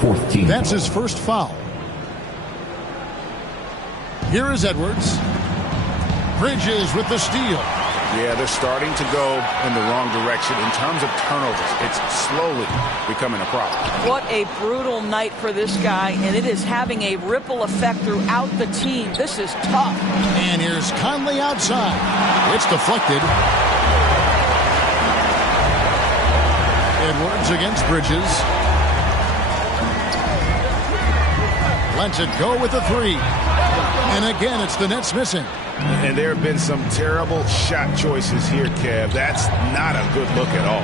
14. That's his first foul. Here is Edwards. Bridges with the steal. Yeah, they're starting to go in the wrong direction in terms of turnovers. It's slowly becoming a problem. What a brutal night for this guy, and it is having a ripple effect throughout the team. This is tough. And here's Conley outside. It's deflected. Edwards against Bridges. Lets it go with the 3. And again, it's the Nets missing. And there have been some terrible shot choices here, Kev. That's not a good look at all.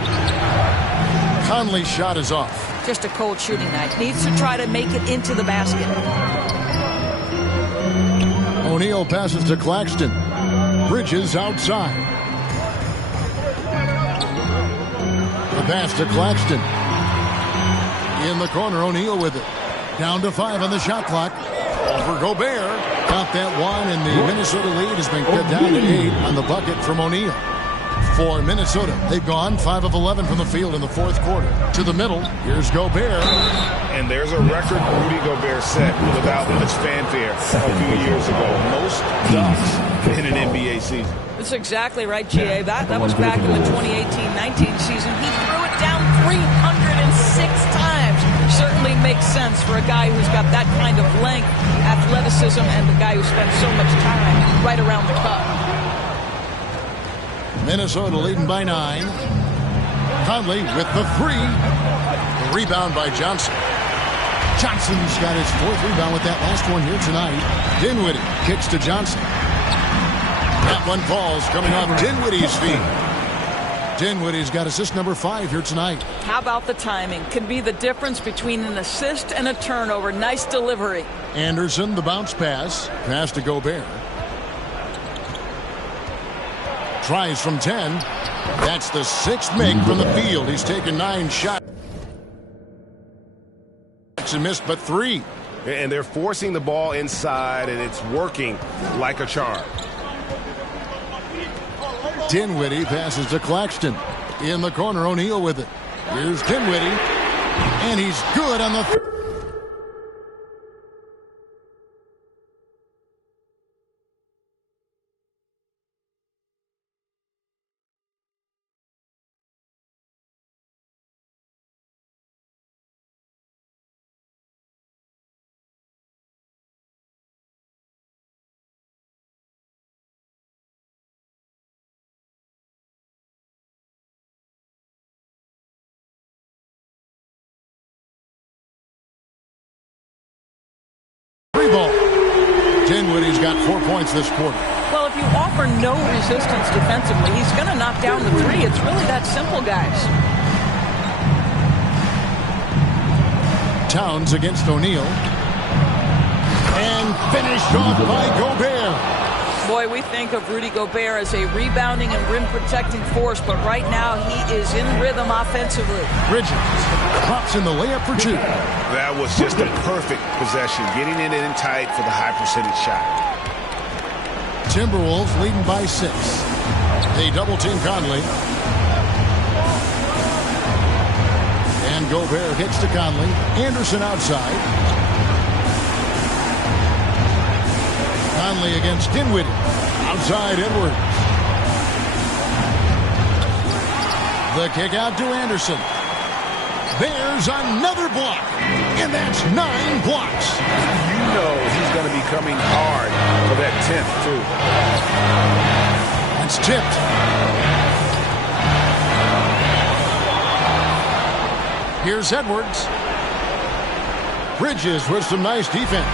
Conley's shot is off. Just a cold shooting night. Needs to try to make it into the basket. O'Neal passes to Claxton. Bridges outside. The pass to Claxton. In the corner, O'Neal with it. Down to 5 on the shot clock. For Gobert. Got that one, and the Minnesota lead has been cut down to 8 on the bucket from O'Neal. For Minnesota, they've gone 5 of 11 from the field in the fourth quarter. To the middle, here's Gobert. And there's a record Rudy Gobert set without much fanfare a few years ago. Most dunks in an NBA season. That's exactly right, G.A. That was back in the 2018-19 season. He threw it down 306 times. Certainly makes sense for a guy who's got that kind of length, athleticism, and the guy who spends so much time right around the cup. Minnesota leading by 9. Conley with the 3. The rebound by Johnson. Johnson's got his 4th rebound with that last one here tonight. Dinwiddie kicks to Johnson. That one falls coming off Dinwiddie's feet. Dinwiddie's got assist number 5 here tonight. How about the timing? Can be the difference between an assist and a turnover. Nice delivery. Anderson, the bounce pass. Pass to Gobert. Tries from 10. That's the 6th make from the field. He's taken 9 shots. And missed but 3. And they're forcing the ball inside, and it's working like a charm. Dinwiddie passes to Claxton. In the corner, O'Neal with it. Here's Dinwiddie. And he's good on the... ball. Dinwiddie's got 4 points this quarter. Well, if you offer no resistance defensively, he's going to knock down the 3. It's really that simple, guys. Towns against O'Neal. And finished off by Gobert. Boy, we think of Rudy Gobert as a rebounding and rim-protecting force, but right now he is in rhythm offensively. Bridges drops in the layup for 2. That was just a perfect possession, getting it in tight for the high-percentage shot. Timberwolves leading by 6. They double-team Conley. And Gobert hits to Conley. Anderson outside. Conley against Dinwiddie. Outside Edwards. The kick out to Anderson. There's another block. And that's 9 blocks. You know he's going to be coming hard for that 10th, too. That's tipped. Here's Edwards. Bridges with some nice defense.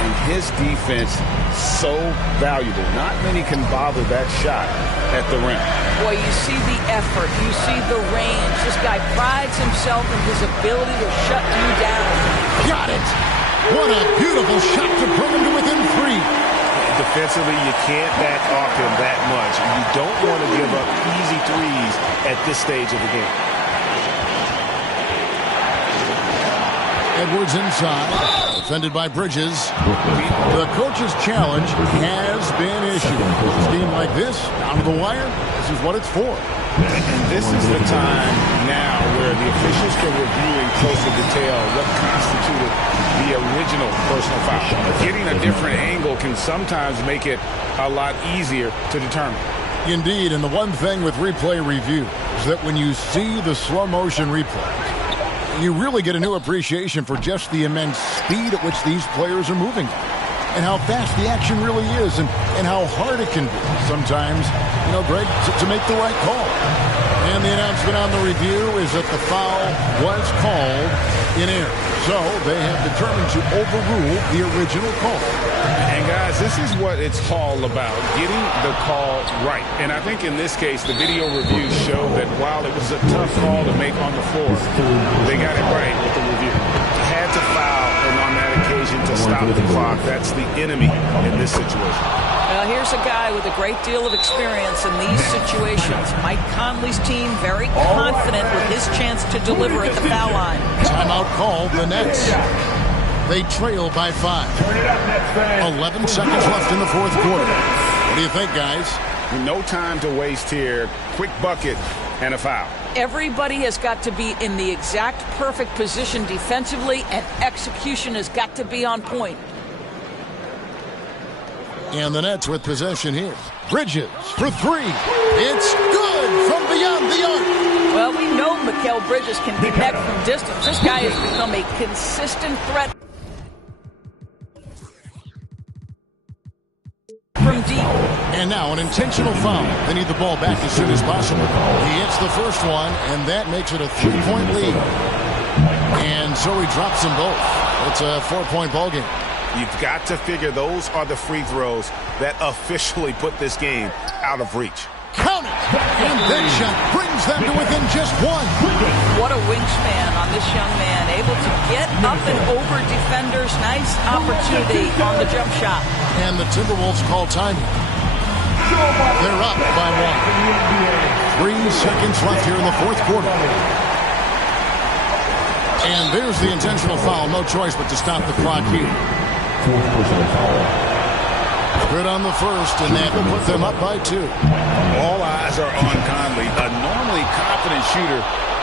And his defense so valuable. Not many can bother that shot at the rim. Boy, you see the effort. You see the range. This guy prides himself in his ability to shut you down. Got it. What a beautiful shot to bring him to within 3. Defensively, you can't back off him that much. You don't want to give up easy threes at this stage of the game. Edwards inside. Defended by Bridges. The coach's challenge has been issued. A game like this, down to the wire, this is what it's for. And this is the time now where the officials can review in closer detail what constituted the original personal foul. Getting a different angle can sometimes make it a lot easier to determine. Indeed, and the one thing with replay review is that when you see the slow motion replay, you really get a new appreciation for just the immense speed at which these players are moving and how fast the action really is and how hard it can be sometimes, you know, Greg, to make the right call. And the announcement on the review is that the foul was called in error. So they have determined to overrule the original call. And guys, this is what it's all about, getting the call right. And I think in this case, the video review showed that while it was a tough call to make on the floor, they got it right with the review. Had to foul, and on that occasion to stop the clock. That's the enemy in this situation. Well, here's a guy with a great deal of experience in these situations. Mike Conley's team very confident with his chance to deliver at the foul line. Timeout called, the Nets. They trail by 5. 11 seconds left in the fourth quarter. What do you think, guys? No time to waste here. Quick bucket and a foul. Everybody has got to be in the exact perfect position defensively, and execution has got to be on point. And the Nets with possession here. Bridges for 3. It's good from beyond the arc. Well, we know Mikal Bridges can connect from distance. This guy has become a consistent threat from deep. And now an intentional foul. They need the ball back as soon as possible. He hits the first one, and that makes it a 3-point lead. And so he drops them both. It's a 4-point ball game. You've got to figure those are the free throws that officially put this game out of reach. Count it! And that shot brings them to within just 1. What a wingspan on this young man. Able to get up and over defenders. Nice opportunity on the jump shot. And the Timberwolves call time. They're up by 1. 3 seconds left here in the fourth quarter. And there's the intentional foul. No choice but to stop the clock here. Fourth personal foul. Good on the first, and that will put them up by 2. All eyes are on Conley, a normally confident shooter.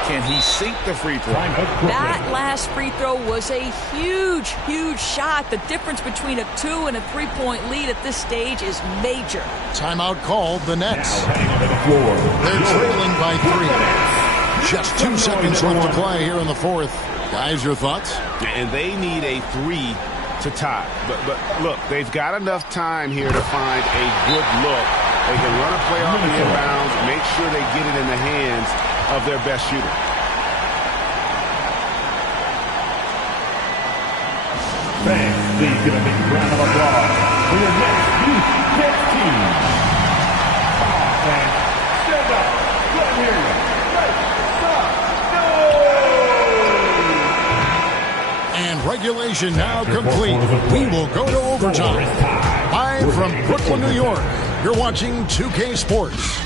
Can he sink the free throw? That last free throw was a huge, huge shot. The difference between a 2 and a 3-point lead at this stage is major. Timeout called, the Nets. They're trailing by 3. Just 2 seconds left to play here in the fourth. Guys, your thoughts? And they need a 3 to tie. But look, they've got enough time here to find a good look. They can run a play off the inbounds, make sure they get it in the hands of their best shooter. Fans, please give a big round of applause for your next youth Nets team. Come on, fans. Stand up. Let me hear you. And regulation now complete. We will go to overtime. Live from Brooklyn, New York, you're watching 2K Sports.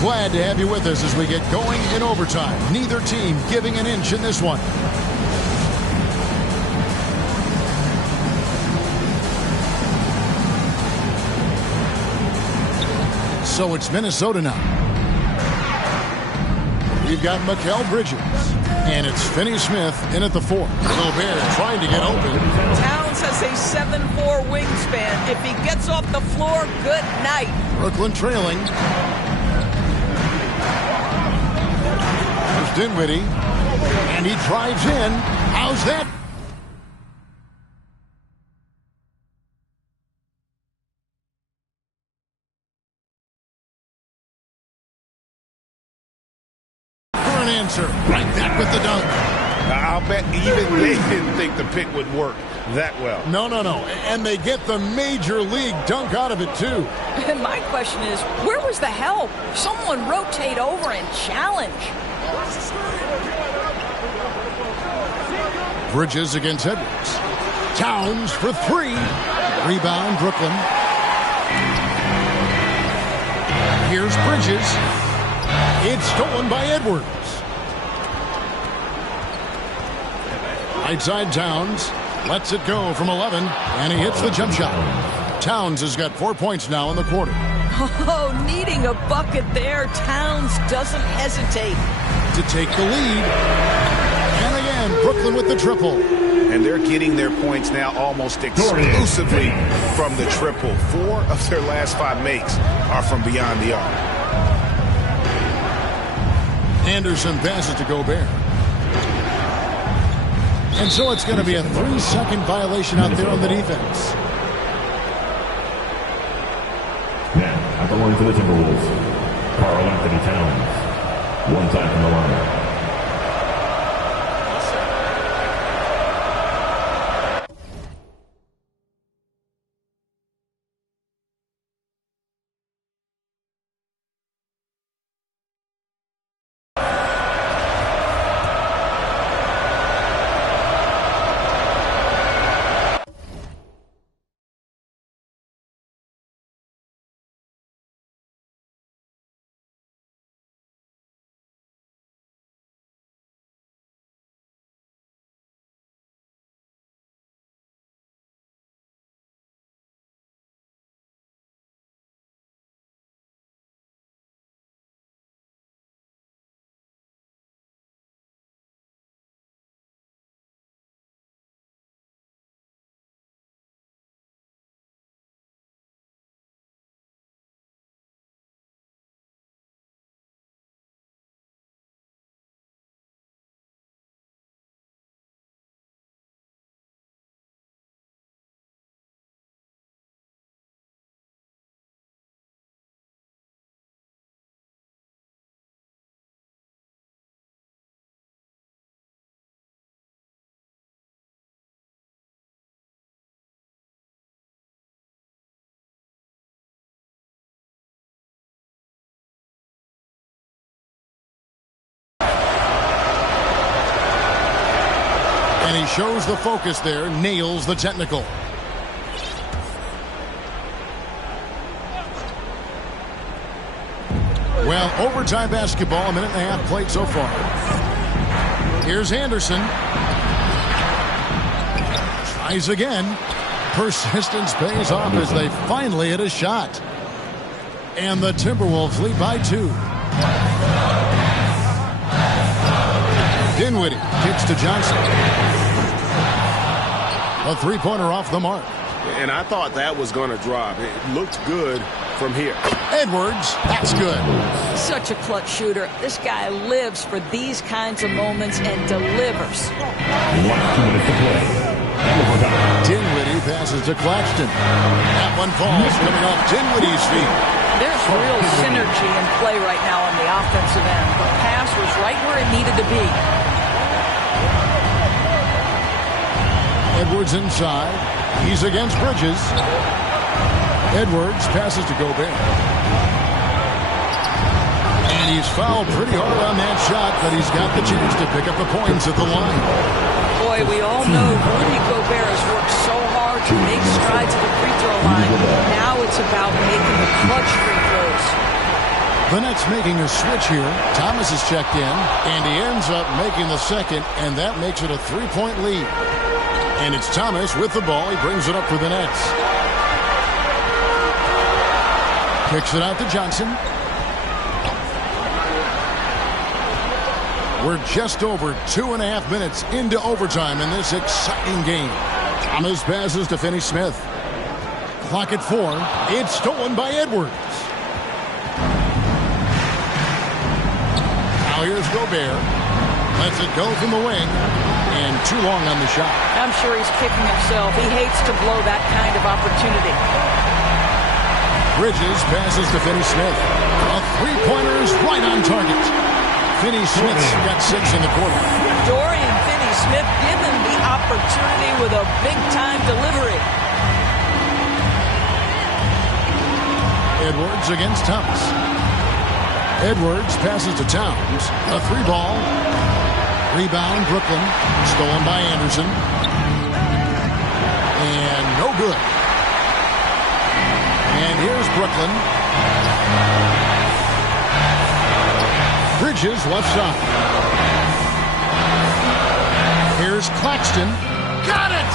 Glad to have you with us as we get going in overtime. Neither team giving an inch in this one. So it's Minnesota now. We've got Mikal Bridges, and it's Finney Smith in at the 4. Gobert trying to get open. Towns has a 7'4" wingspan. If he gets off the floor, good night. Brooklyn trailing. There's Dinwiddie, and he drives in. How's that? Answer right back with the dunk. I'll bet even they didn't think the pick would work that well. No. And they get the major league dunk out of it, too. My question is, where was the help? Someone rotate over and challenge. Bridges against Edwards. Towns for 3. Rebound, Brooklyn. Here's Bridges. It's stolen by Edwards. Right side Towns lets it go from 11, and he hits the jump shot. Towns has got 4 points now in the quarter. Oh, needing a bucket there. Towns doesn't hesitate to take the lead. And again, Brooklyn with the triple. And they're getting their points now almost exclusively from the triple. 4 of their last 5 makes are from beyond the arc. Anderson passes to Gobert. And so it's going to be a 3-second violation out there on the defense. Now, at the line for the Timberwolves, Karl-Anthony Towns. 1 time from the line. shows the focus there, nails the technical. Well, overtime basketball, a minute and a half played so far. Here's Anderson. Tries again. Persistence pays off as they finally hit a shot. And the Timberwolves lead by 2. Dinwiddie kicks to Johnson. A three-pointer off the mark. And I thought that was going to drop. It looked good from here. Edwards, that's good. Such a clutch shooter. This guy lives for these kinds of moments and delivers. Dinwiddie passes to Claxton. That one falls coming off Dinwiddie's feet. There's real synergy in play right now on the offensive end. The pass was right where it needed to be. Edwards inside. He's against Bridges. Edwards passes to Gobert. And he's fouled pretty hard on that shot, but he's got the chance to pick up the points at the line. Boy, we all know Rudy Gobert has worked so hard to make strides at the free throw line. Now it's about making the clutch free throws. The Nets making a switch here. Thomas is checked in, and he ends up making the second, and that makes it a 3-point lead. And it's Thomas with the ball. He brings it up for the Nets. Kicks it out to Johnson. We're just over 2.5 minutes into overtime in this exciting game. Thomas passes to Finney-Smith. Clock at 4. It's stolen by Edwards. Now here's Gobert. Lets it go from the wing. And too long on the shot. I'm sure he's kicking himself. He hates to blow that kind of opportunity. Bridges passes to Finney-Smith. A three-pointer is right on target. Finney-Smith's got 6 in the quarter. Dorian Finney-Smith given the opportunity with a big-time delivery. Edwards against Thomas. Edwards passes to Towns. A 3-ball. Rebound, Brooklyn. Stolen by Anderson. And no good. And here's Brooklyn. Bridges left side. Here's Claxton. Got it!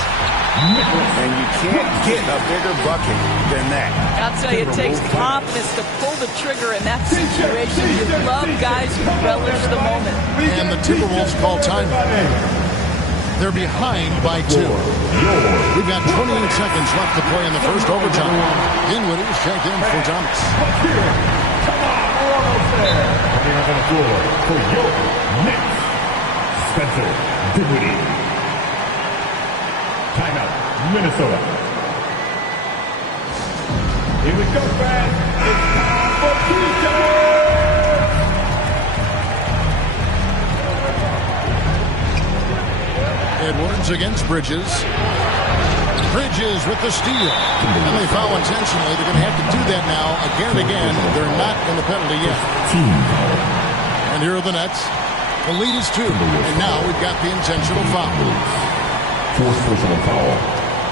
And you can't get a bigger bucket than that. I'll tell you, it takes confidence to pull the trigger in that situation. You love guys who relish the moment. And the Timberwolves call timeout. They're behind by 2. We've got 28 seconds left to play in the first overtime. Dinwiddie is checked in for Thomas. Coming up on the floor for your Knicks, Spencer Dinwiddie. Timeout, Minnesota. Here we go, fans. It's time for free throws. Edwards against Bridges. Bridges with the steal. And they foul intentionally. They're going to have to do that now again and again. They're not in the penalty yet. And here are the Nets. The lead is 2. And now we've got the intentional foul. Fourth personal foul.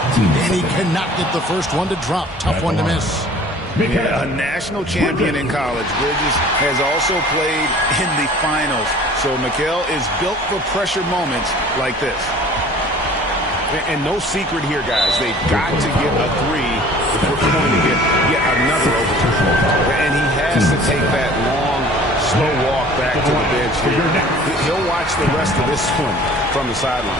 And he cannot get the first one to drop. Tough one to miss. Yeah, a national champion in college. Bridges has also played in the finals. So Mikal is built for pressure moments like this. And no secret here, guys. They've got to get a 3 if we're going to get yet another overtime. And he has to take that long, slow walk back to the bench here. He'll watch the rest of this one from the sideline.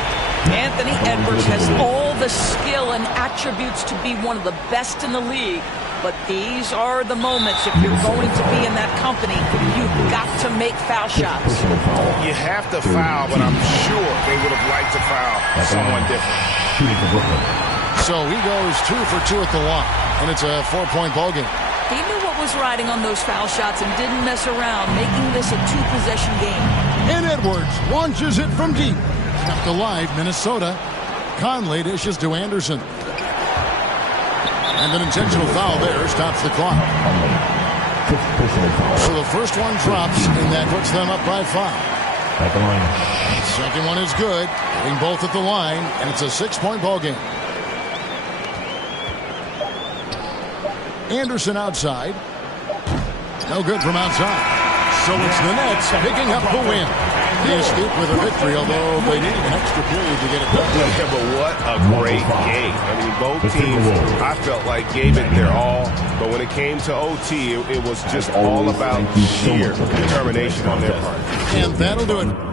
Anthony Edwards has all the skill and attributes to be one of the best in the league. But these are the moments, if you're going to be in that company, you've got to make foul shots. You have to foul, but I'm sure they would have liked to foul someone different. So he goes 2 for 2 at the line, and it's a 4-point ball game. He knew what was riding on those foul shots and didn't mess around, making this a 2-possession game. And Edwards launches it from deep. Kept alive, Minnesota. Conley dishes to Anderson. And an intentional foul there stops the clock. So the first one drops, and that puts them up by 5. At the line, Second one is good. Hitting both at the line, and it's a 6-point ball game. Anderson outside. No good from outside. So it's the Nets picking up the win. They escaped with a victory, although they needed an extra period to get it done. Yeah, but what a great game. I mean, both teams, I felt like, gave it their all. But when it came to OT, it was just all about sheer determination on their part. And that'll do it.